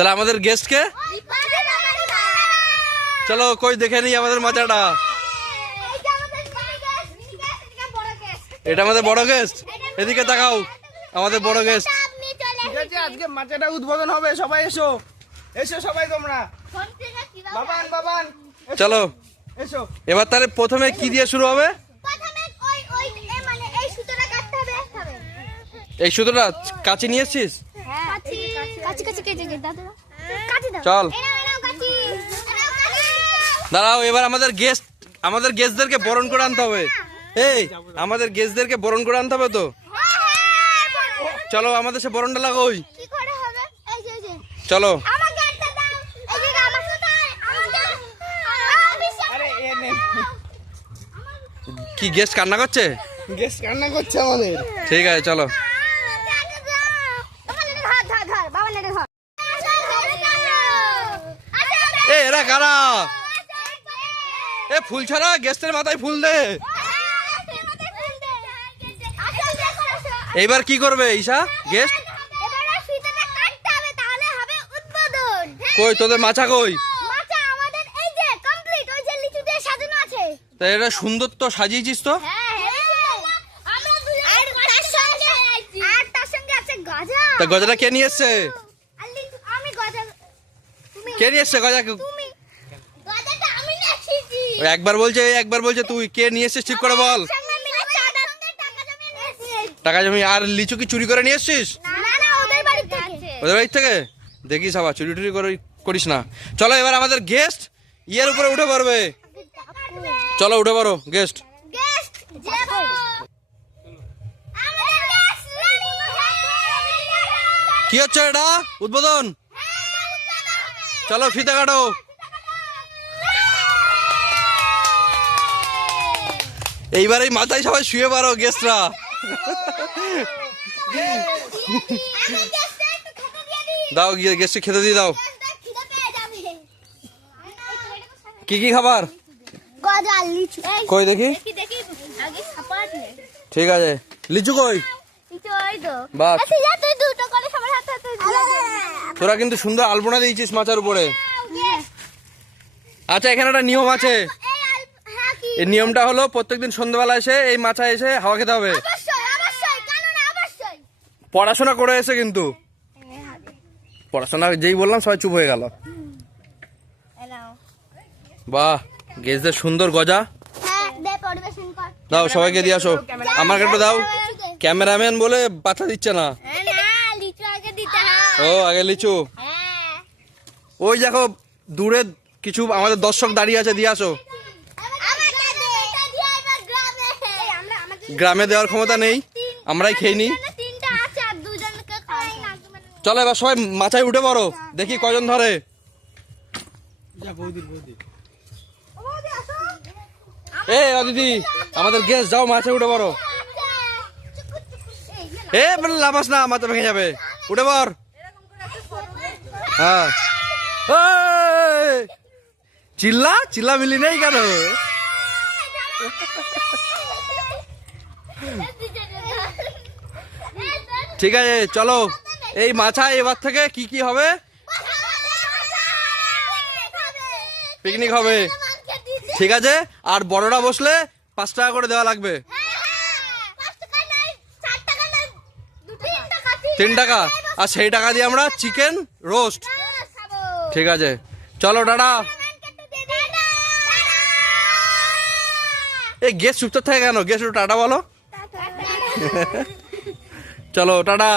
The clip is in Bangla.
তাহলে আমাদের গেস্ট কে? চলো কই দেখে নি আমাদের মাচাটা। এটা আমাদের বড় গেস্ট, এদিকে তাকাও, আমাদের বড় গেস্ট। ঠিক আছে, আজকে মাচাটা উদ্বোধন হবে, সবাই এসো, এসো সবাই তোমরা। বাবান বাবান চলো এসো। এবার তাহলে প্রথমে কি দিয়ে শুরু হবে? এই সুতোটা কাচি নিয়ে এসছিস? চল দাঁড়াও, এবার আমাদের গেস্টদেরকে বরণ করে আনতে হবে। এই আমাদের গেস্টদেরকে বরণ করে আনতে হবে তো। চলো আমাদের সে বরণটা লাগাই। চলো কি গেস্ট কান্না করছে? গেস্ট কান্না করছে আমাদের। ঠিক আছে চলো। এ এরা কারা? এ ফুল ছাড়া গেস্টের মাথায় ফুল দে। এইবার কি করবে ঈশা গেস্ট? কই তোদের মাছা কই? তা এটা সুন্দর তো সাজিয়েছিস তো। তা গজাটা কে নিয়ে এসছে? কে নিয়ে এসছে গজা? একবার বলছে তুই। কে নিয়ে এসছিস ঠিক করে বল। টাকা জমি আর লিচু কি চুরি করে নিয়ে এসছিস? ওদের বাড়ি থেকে? দেখিস আবার চুরি টুরি করিস না। চলো এবার আমাদের গেস্ট ইয়ের উপরে উঠে পড়বে। চলো উঠে পড়ো গেস্ট। কি হচ্ছে এটা? উদ্বোধন। চলো ফিতে কাটো। এইবার এই মাথায় সবাই শুয়ে পারো গেস্টরা। দাও গিয়ে গেস্টে খেতে দিয়ে দাও। কি কি খাবার? কই দেখি। ঠিক আছে, লিচু কই? বাহ, তোরা কিন্তু সুন্দর আলপনা দিয়েছিস মাচার উপরে। আচ্ছা এখানে একটা নিয়ম আছে। এই নিয়মটা হলো প্রত্যেকদিন সন্ধ্যাবেলা এসে এই মাচা এসে হাওয়া খেতে হবে। পড়াশোনা করে এসে কিন্তু পড়াশোনা যেই বললাম সবাই চুপ হয়ে গেল। বাহ, গেস্টদের সুন্দর গজা। দাও সবাইকে দিয়ে আসো। আমাকে একটু দাও। ক্যামেরাম্যান বলে বাচ্চা দিচ্ছে না। ও আগে লিচু। ওই দেখো দূরে কিছু আমাদের দর্শক দাঁড়িয়ে আছে, দিয়ে আসো। গ্রামে দেওয়ার ক্ষমতা নেই, আমরাই খেয়ে নি। চলো এবার সবাই মাচায় উঠে পড়ো, দেখি কজন ধরে। এ দিদি আমাদের গেস্ট, যাও মাচায় উঠে পড়ো। এ লাফাস না, মাথা ভেঙে যাবে। উঠে পড়। হ্যাঁ চিল্লা মিলি নেই কেন? ঠিক আছে চলো, এই মাছায় এবার থেকে কি কি হবে? পিকনিক হবে। ঠিক আছে, আর বড়রা বসলে 5 টাকা করে দেওয়া লাগবে। 3 টাকা, আর সেই টাকা দিয়ে আমরা চিকেন রোস্ট। ঠিক আছে চলো টাটা। এই গেস্ট চুপচাপ থাকে কেন? গেস্ট টাটা বলো। চলো টাটা।